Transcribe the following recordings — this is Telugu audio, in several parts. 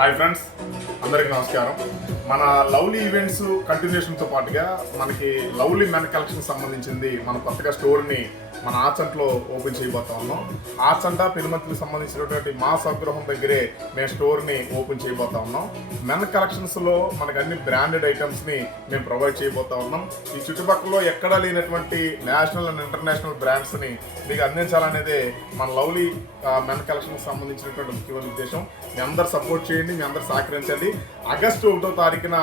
హాయ్ ఫ్రెండ్స్, అందరికీ నమస్కారం. మన లవ్లీ ఈవెంట్స్ కంటిన్యూషన్తో పాటుగా మనకి లవ్లీ మెన్ కలెక్షన్ సంబంధించింది మన కొత్తగా స్టోర్ని మన ఆచంట్లో ఓపెన్ చేయబోతా ఉన్నాం. ఆచంట పెనుమంతులకు సంబంధించినటువంటి మా స్వగృహం దగ్గరే మేము స్టోర్ని ఓపెన్ చేయబోతా ఉన్నాం. మెన్ కలెక్షన్స్లో మనకు అన్ని బ్రాండెడ్ ఐటమ్స్ని మేము ప్రొవైడ్ చేయబోతా ఉన్నాం. ఈ చుట్టుపక్కల ఎక్కడా లేనటువంటి నేషనల్ అండ్ ఇంటర్నేషనల్ బ్రాండ్స్ని మీకు అందించాలనేదే మన లవ్లీ మెన్ కలెక్షన్కి సంబంధించినటువంటి ముఖ్యమైన ఉద్దేశం. మీ అందరు సపోర్ట్ చేయండి, మీ అందరు సహకరించండి. ఆగస్టు 1వ తారీఖున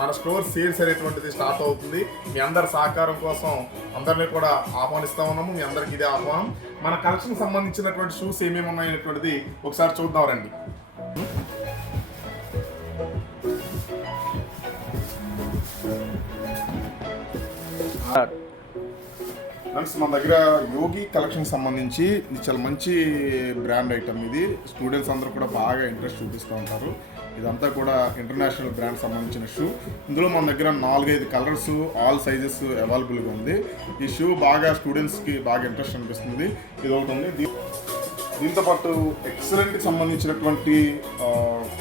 మన స్టోర్ సేల్స్ అనేటువంటిది స్టార్ట్ అవుతుంది. మీ అందరి సహకారం కోసం అందరినీ కూడా ఆహ్వానిస్తూ ఉన్నాము. మీ అందరికి ఇదే ఆహ్వానం. మన కలెక్షన్ సంబంధించినటువంటి షూస్ ఏమేమి ఉన్నాయనేటువంటిది ఒకసారి చూద్దాం రండి. ఫ్రెండ్స్, మన దగ్గర యోగి కలెక్షన్ సంబంధించి చాలా మంచి బ్రాండ్ ఐటమ్. ఇది స్టూడెంట్స్ అందరూ కూడా బాగా ఇంట్రెస్ట్ చూపిస్తూ ఉంటారు. ఇదంతా కూడా ఇంటర్నేషనల్ బ్రాండ్ సంబంధించిన షూ. ఇందులో మన దగ్గర 4-5 కలర్స్, ఆల్ సైజెస్ అవైలబుల్గా ఉంది. ఈ షూ బాగా స్టూడెంట్స్కి బాగా ఇంట్రెస్ట్ అనిపిస్తుంది. ఇది ఒకటి ఉంది. దీంతో పాటు ఎక్సలెంట్కి సంబంధించినటువంటి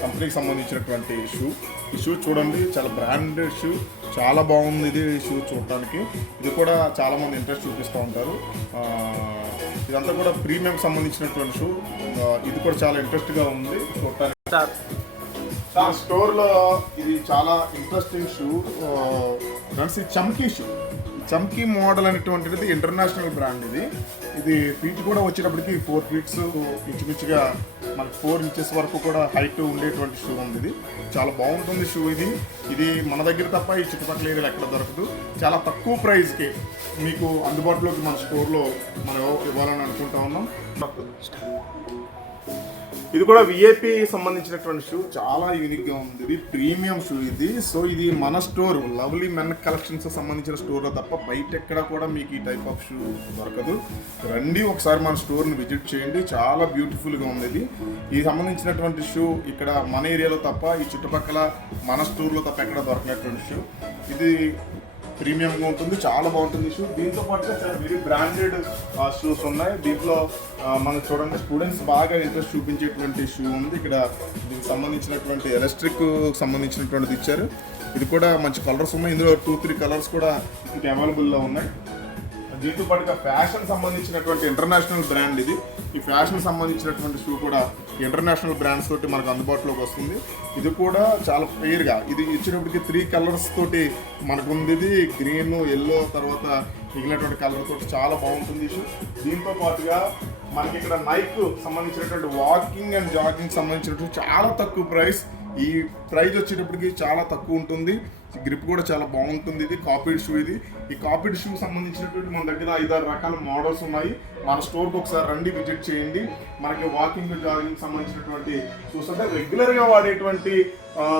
కంపెనీకి సంబంధించినటువంటి షూ. ఈ షూ చూడండి, చాలా బ్రాండెడ్ షూ, చాలా బాగుంది. ఇది షూ చూడటానికి ఇది కూడా చాలామంది ఇంట్రెస్ట్ చూపిస్తూ ఉంటారు. ఇదంతా కూడా ప్రీమియం సంబంధించినటువంటి షూ. ఇది కూడా చాలా ఇంట్రెస్ట్గా ఉంది చూడటానికి. స్టోర్లో ఇది చాలా ఇంట్రెస్టింగ్ షూ ఫ్రెండ్స్. ఇది చమ్కీ షూ. చమ్కీ మోడల్ అనేటువంటిది ఇంటర్నేషనల్ బ్రాండ్. ఇది ఫీట్ కూడా వచ్చేటప్పటికి 4 ఫీట్స్ పిచ్చిగా మనకి 4 ఇంచెస్ వరకు కూడా హైట్ ఉండేటువంటి షూ ఉంది. ఇది చాలా బాగుంటుంది షూ. ఇది మన దగ్గర తప్ప ఈ చుట్టుపక్కల ఏరియాలో ఎక్కడ దొరకదు. చాలా తక్కువ ప్రైస్కి మీకు అందుబాటులోకి మన స్టోర్లో మనం ఇవ్వాలని అనుకుంటా ఉన్నాం. ఇది కూడా విఐపి సంబంధించినటువంటి షూ, చాలా యూనిక్గా ఉంది. ఇది ప్రీమియం షూ. ఇది మన స్టోర్ లవ్లీ మెన్ కలెక్షన్స్ సంబంధించిన స్టోర్లో తప్ప బయట ఎక్కడ కూడా మీకు ఈ టైప్ ఆఫ్ షూ దొరకదు. రండి, ఒకసారి మన స్టోర్ని విజిట్ చేయండి. చాలా బ్యూటిఫుల్గా ఉంది. ఈ సంబంధించినటువంటి షూ ఇక్కడ మన ఏరియాలో తప్ప ఈ చుట్టుపక్కల మన స్టోర్లో తప్ప ఎక్కడ దొరకనటువంటి షూ. ఇది ప్రీమియంగా ఉంటుంది, చాలా బాగుంటుంది షూ. దీంతో పాటు చాలా వెరీ బ్రాండెడ్ షూస్ ఉన్నాయి. దీంట్లో మనకు చూడండి, స్టూడెంట్స్ బాగా ఇంట్రెస్ట్ చూపించేటువంటి షూ ఉంది. ఇక్కడ దీనికి సంబంధించినటువంటి ఎలక్ట్రిక్ సంబంధించినటువంటిది ఇచ్చారు. ఇది కూడా మంచి కలర్స్ ఉన్నాయి. ఇందులో 2-3 కలర్స్ కూడా మీకు అవైలబుల్లో ఉన్నాయి. దీంతో పాటుగా ఫ్యాషన్ సంబంధించినటువంటి ఇంటర్నేషనల్ బ్రాండ్ ఇది. ఈ ఫ్యాషన్ సంబంధించినటువంటి షూ కూడా ఇంటర్నేషనల్ బ్రాండ్స్ తోటి మనకు అందుబాటులోకి వస్తుంది. ఇది కూడా చాలా క్లియర్గా ఇది ఇచ్చినప్పటికీ 3 కలర్స్ తోటి మనకు ఉంది. ఇది గ్రీన్, ఎల్లో, తర్వాత మిగిలినటువంటి కలర్ తోటి చాలా బాగుంటుంది ఈ షూ. దీంతో పాటుగా మనకి ఇక్కడ నైక్ సంబంధించినటువంటి వాకింగ్ అండ్ జాగింగ్ సంబంధించినటువంటి చాలా తక్కువ ప్రైస్. ఈ ప్రైస్ వచ్చేటప్పటికి చాలా తక్కువ ఉంటుంది. గ్రిప్ కూడా చాలా బాగుంటుంది. ఇది కాపీడ్ షూ. ఈ కాపీడ్ షూ సంబంధించినటువంటి మన దగ్గర 5-6 రకాల మోడల్స్ ఉన్నాయి. మన స్టోర్కి ఒకసారి రండి, విజిట్ చేయండి. మనకి వాకింగ్ జాగింగ్ సంబంధించినటువంటి షూస్ అంటే రెగ్యులర్గా వాడేటువంటి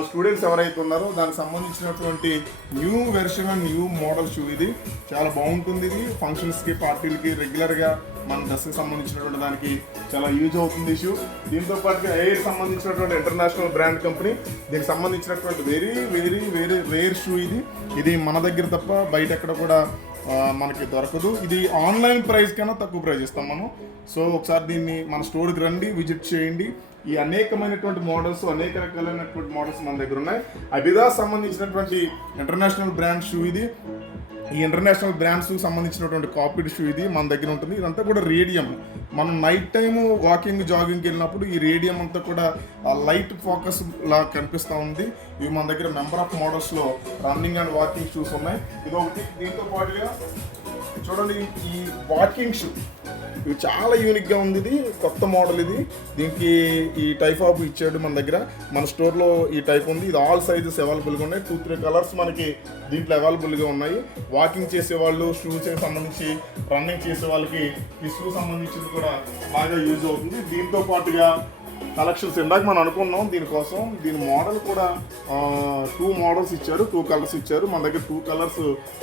స్టూడెంట్స్ ఎవరైతే ఉన్నారో దానికి సంబంధించినటువంటి new version and new model shoe. ఇది చాలా బాగుంటుంది. ఇది ఫంక్షన్స్కి, పార్టీలకి రెగ్యులర్గా మన డ్రెస్కి సంబంధించినటువంటి దానికి చాలా యూజ్ అవుతుంది షూ. దీంతో పాటుగా ఎయిర్ సంబంధించినటువంటి ఇంటర్నేషనల్ బ్రాండ్ కంపెనీ. దీనికి సంబంధించినటువంటి very very very rare shoe. ఇది మన దగ్గర తప్ప బయట ఎక్కడ కూడా మనకి దొరకదు. ఇది ఆన్లైన్ ప్రైస్ కన్నా తక్కువ ప్రైస్ ఇస్తాం మనం. సో ఒకసారి దీన్ని మన స్టోర్కి రండి, విజిట్ చేయండి. ఈ అనేకమైనటువంటి మోడల్స్, అనేక రకాలైనటువంటి మోడల్స్ మన దగ్గర ఉన్నాయి. అబిదాస్ సంబంధించినటువంటి ఇంటర్నేషనల్ బ్రాండ్ షూ. ఈ ఇంటర్నేషనల్ బ్రాండ్స్ సంబంధించినటువంటి కాపీడ్ షూ మన దగ్గర ఉంటుంది. ఇదంతా కూడా రేడియం. మనం నైట్ టైము వాకింగ్, జాగింగ్కి వెళ్ళినప్పుడు ఈ రేడియం అంతా కూడా లైట్ ఫోకస్ లా కనిపిస్తూ ఉంది. ఇవి మన దగ్గర మెంబర్ ఆఫ్ మోడల్స్లో రన్నింగ్ అండ్ వాకింగ్ షూస్ ఉన్నాయి. ఇదొకటి. దీంతో పాటుగా చూడండి, ఈ వాకింగ్ షూ ఇది చాలా యూనిక్గా ఉంది. ఇది కొత్త మోడల్. దీనికి ఈ టైప్ ఆఫ్ ఇచ్చాడు మన దగ్గర. మన స్టోర్లో ఈ టైప్ ఉంది. ఇది ఆల్ సైజెస్ అవైలబుల్గా ఉన్నాయి. 2-3 కలర్స్ మనకి దీంట్లో అవైలబుల్గా ఉన్నాయి. వాకింగ్ చేసేవాళ్ళు, షూస్ సంబంధించి రన్నింగ్ చేసే వాళ్ళకి ఈ షూ సంబంధించింది కూడా బాగా యూజ్ అవుతుంది. దీంతో పాటుగా కలెక్షన్స్ ఇందాక మనం అనుకున్నాం. దీనికోసం దీని మోడల్ కూడా 2 మోడల్స్ ఇచ్చారు, 2 కలర్స్ ఇచ్చారు. మన దగ్గర 2 కలర్స్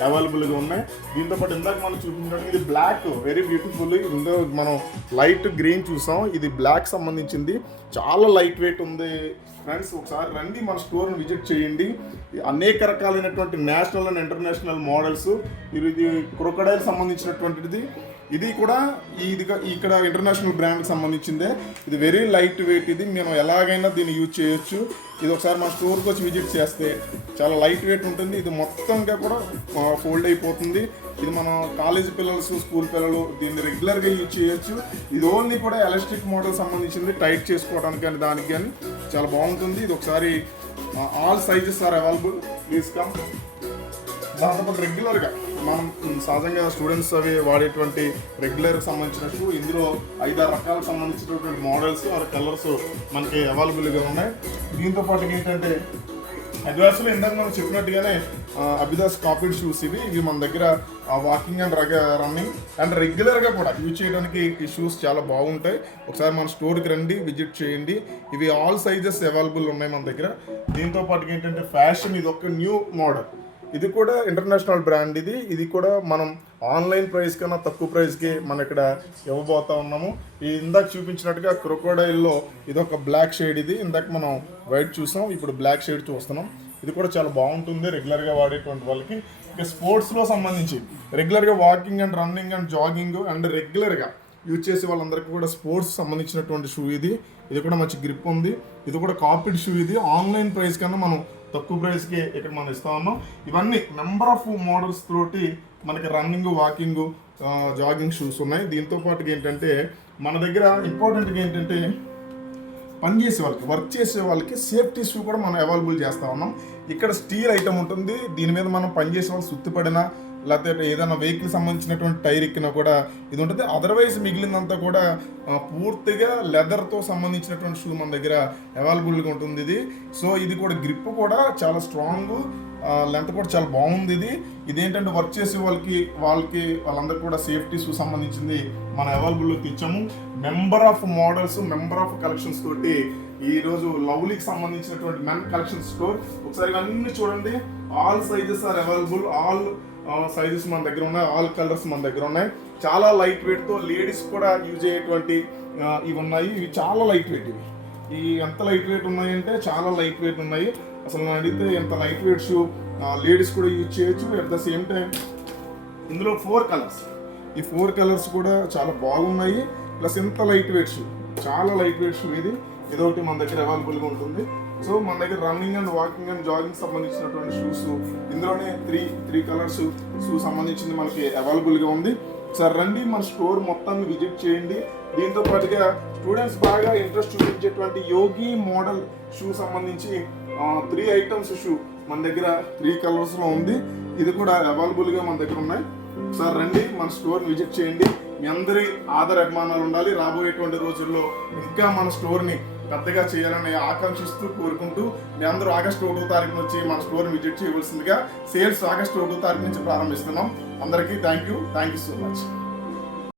అవైలబుల్గా ఉన్నాయి. దీంతో పాటు ఇందాక మనం చూపించినట్టు ఇది బ్లాక్, వెరీ బ్యూటిఫుల్. ఇందులో మనం లైట్ గ్రీన్ చూసాం. ఇది బ్లాక్ సంబంధించింది, చాలా లైట్ వెయిట్ ఉంది. ఫ్రెండ్స్, ఒకసారి రండి, మన స్టోర్ని విజిట్ చేయండి. అనేక రకాలైనటువంటి నేషనల్ అండ్ ఇంటర్నేషనల్ మోడల్స్. ఇది క్రొకడైల్ సంబంధించినటువంటిది. ఇది కూడా ఇక్కడ ఇంటర్నేషనల్ బ్రాండ్కి సంబంధించిందే. ఇది వెరీ లైట్ వెయిట్. ఇది మేము ఎలాగైనా దీన్ని యూజ్ చేయొచ్చు. ఇది ఒకసారి మా స్టోర్కి వచ్చి విజిట్ చేస్తే చాలా లైట్ వెయిట్ ఉంటుంది. ఇది మొత్తంగా కూడా ఫోల్డ్ అయిపోతుంది. ఇది మన కాలేజ్ పిల్లలు, స్కూల్ పిల్లలు దీన్ని రెగ్యులర్గా యూజ్ చేయొచ్చు. ఇది ఓన్లీ కూడా ఎలక్ట్రిక్ మోడల్ సంబంధించింది, టైట్ చేసుకోవడానికి కానీ దానికి కానీ చాలా బాగుంటుంది. ఇది ఒకసారి all sizes are available, please come. దాంతోపాటు రెగ్యులర్గా మనం సహజంగా స్టూడెంట్స్ అవి వాడేటువంటి రెగ్యులర్కి సంబంధించిన షూ ఇందులో 5-6 రకాలకు సంబంధించినటువంటి మోడల్స్ ఆర్ కలర్స్ మనకి అవైలబుల్గా ఉన్నాయి. దీంతో పాటు ఏంటంటే అడ్వాన్స్లో ఇందాక మనం చెప్పినట్టుగానే అబిదాస్ కాపీడ్ షూస్ ఇవి మన దగ్గర వాకింగ్ అండ్ రన్నింగ్ అండ్ రెగ్యులర్గా కూడా యూజ్ చేయడానికి ఈ షూస్ చాలా బాగుంటాయి. ఒకసారి మన స్టోర్కి రండి, విజిట్ చేయండి. ఇవి ఆల్ సైజెస్ అవైలబుల్ ఉన్నాయి మన దగ్గర. దీంతో పాటు ఏంటంటే ఫ్యాషన్, ఇది ఒక న్యూ మోడల్. ఇది కూడా ఇంటర్నేషనల్ బ్రాండ్. ఇది కూడా మనం ఆన్లైన్ ప్రైస్ కన్నా తక్కువ ప్రైస్కి మనం ఇక్కడ ఇవ్వబోతా ఉన్నాము. ఈ ఇందాక చూపించినట్టుగా క్రొకోడైల్లో ఇది ఒక బ్లాక్ షేడ్. ఇది ఇందాక మనం వైట్ చూసాం, ఇప్పుడు బ్లాక్ షేడ్ చూస్తున్నాం. ఇది కూడా చాలా బాగుంటుంది రెగ్యులర్గా వాడేటువంటి వాళ్ళకి. ఇక స్పోర్ట్స్లో సంబంధించి రెగ్యులర్గా walking and running and jogging and రెగ్యులర్గా యూజ్ చేసే వాళ్ళందరికీ కూడా స్పోర్ట్స్ సంబంధించినటువంటి షూ ఇది కూడా మంచి గ్రిప్ ఉంది. ఇది కూడా కాపీడ్ షూ. ఇది ఆన్లైన్ ప్రైస్ కన్నా మనం తక్కువ ప్రైస్కి ఇక్కడ మనం ఇస్తా ఉన్నాం. ఇవన్నీ నెంబర్ ఆఫ్ మోడల్స్ తోటి మనకి రన్నింగ్, వాకింగ్, జాగింగ్ షూస్ ఉన్నాయి. దీంతో పాటు ఏంటంటే మన దగ్గర ఇంపార్టెంట్గా ఏంటంటే పనిచేసే వాళ్ళకి, వర్క్ చేసే వాళ్ళకి సేఫ్టీ షూ కూడా మనం అవైలబుల్ చేస్తూ ఉన్నాం. ఇక్కడ స్టీల్ ఐటమ్ ఉంటుంది. దీని మీద మనం పనిచేసే వాళ్ళు సుత్తిపడినా లేకపోతే ఏదైనా వెహికల్ సంబంధించినటువంటి టైర్ ఎక్కినా కూడా ఇది ఉంటుంది. అదర్వైజ్ మిగిలినంతా కూడా పూర్తిగా లెదర్తో సంబంధించినటువంటి షూ మన దగ్గర అవైలబుల్గా ఉంటుంది. సో ఇది కూడా గ్రిప్ కూడా చాలా స్ట్రాంగ్, లెంత్ కూడా చాలా బాగుంది. ఇదేంటంటే వర్క్ చేసే వాళ్ళందరికీ కూడా సేఫ్టీ షూ సంబంధించింది మనం అవైలబుల్గా తెచ్చాము. Member of models, member of collections తోటి ఈరోజు లవ్లీకి సంబంధించినటువంటి మెన్ కలెక్షన్ స్టోర్. ఒకసారి ఇవన్నీ చూడండి. All sizes are available. All sizes మన దగ్గర ఉన్నాయి. ఆల్ కలర్స్ మన దగ్గర ఉన్నాయి. చాలా లైట్ వెయిట్తో లేడీస్ కూడా యూజ్ అయ్యేటువంటి ఇవి ఉన్నాయి. ఇవి చాలా లైట్ వెయిట్. ఇవి ఎంత లైట్ వెయిట్ ఉన్నాయంటే చాలా లైట్ వెయిట్ ఉన్నాయి. అసలు నేను అడిగితే ఎంత లైట్ వెయిట్ షూ లేడీస్ కూడా యూజ్ చేయొచ్చు. అట్ ద సేమ్ టైం ఇందులో 4 కలర్స్. ఈ 4 కలర్స్ కూడా చాలా బాగున్నాయి. ప్లస్ ఎంత లైట్ వెయిట్ షూ, చాలా లైట్ వెయిట్ షూ. ఇదొకటి మన దగ్గర అవైలబుల్గా ఉంటుంది. సో మన దగ్గర running and walking and jogging సంబంధించినటువంటి షూస్ ఇందులోనే త్రీ కలర్స్ షూ సంబంధించింది మనకి అవైలబుల్గా ఉంది. సార్ రండి, మన స్టోర్ మొత్తాన్ని విజిట్ చేయండి. దీంతో పాటుగా స్టూడెంట్స్ బాగా ఇంట్రెస్ట్ చూపించేటువంటి యోగి మోడల్ షూ సంబంధించి 3 ఐటమ్స్ షూ మన దగ్గర 3 కలర్స్లో ఉంది. ఇది కూడా అవైలబుల్గా మన దగ్గర ఉన్నాయి. సార్ రండి, మన స్టోర్ని విజిట్ చేయండి. మీ అందరి ఆదర అభిమానాలు ఉండాలి. రాబోయేటువంటి రోజుల్లో ఇంకా మన స్టోర్ని పెద్దగా చేయాలని ఆకాంక్షిస్తూ కోరుకుంటూ మీ అందరూ ఆగస్టు 1వ తారీఖు నుంచి మన స్టోర్ని విజిట్ చేయవలసిందిగా. సేల్స్ ఆగస్టు 1వ తారీఖు నుంచి ప్రారంభిస్తున్నాం. అందరికీ థ్యాంక్ యూ సో మచ్.